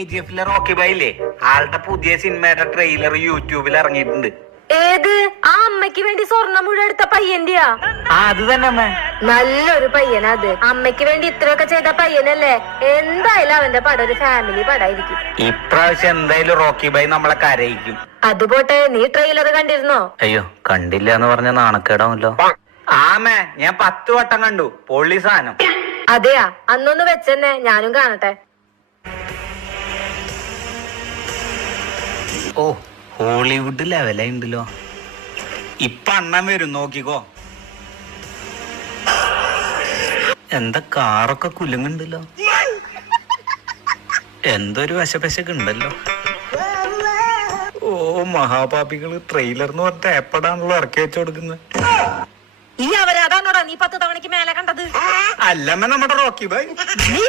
KGF-ലെ Rocky ബൈയില്ലേ, ആളുടെ പുതിയ സിനിമയുടെ ട്രെയിലർ യൂട്യൂബിൽ ഇറങ്ങിയിട്ടുണ്ട്. ഏത്? ആ അമ്മയ്ക്ക് വേണ്ടി സ്വർണ്ണം മുഴുവൻ എടുത്ത പയ്യന്റെയാ? അത് തന്നെ അമ്മ. നല്ലൊരു പയ്യനാ അത്. അമ്മയ്ക്ക് വേണ്ടി ഇത്രയൊക്കെ ചെയ്ത പയ്യനല്ലേ. എന്തായാലും അവന്റെ പടം ഒരു ഫാമിലി പടായിരിക്കും. ഇപ്രാവശ്യം എന്തായാലും റോക്കി ബൈ നമ്മളെ കരയിക്കും. അതുപോട്ടെ, നീ ട്രെയിലർ കണ്ടിരുന്നോ? അയ്യോ, കണ്ടില്ല എന്ന് പറഞ്ഞ നാണക്കേടാവല്ലോ. ആമേ, ഞാൻ 10 വട്ടം കണ്ടു. പൊള്ളി സാധനം. അതെയാ? അന്നൊന്ന് വെച്ചെന്നെ, ഞാനും കാണട്ടെ. ഓ, ഹോളിവുഡ് ലെവലുണ്ടല്ലോ. ഇപ്പൊ അണ്ണൻ വരും, നോക്കിക്കോ. എന്താ കാറൊക്കെ കുലുങ്ങുണ്ടല്ലോ. എന്തൊരു വശപശക്ക് ഉണ്ടല്ലോ. ഓ, മഹാപാപികള് ട്രെയിലർന്ന് പറഞ്ഞ ഏപ്പടാണല്ലോ ഇറക്കി വെച്ചു കൊടുക്കുന്നത്. ഈ അവരാതാണോടാ നീ 10 തവണക്ക് മേലെ കണ്ടത്? അല്ലമ്മ, നമ്മുടെ റോക്കി ബൈ. നീ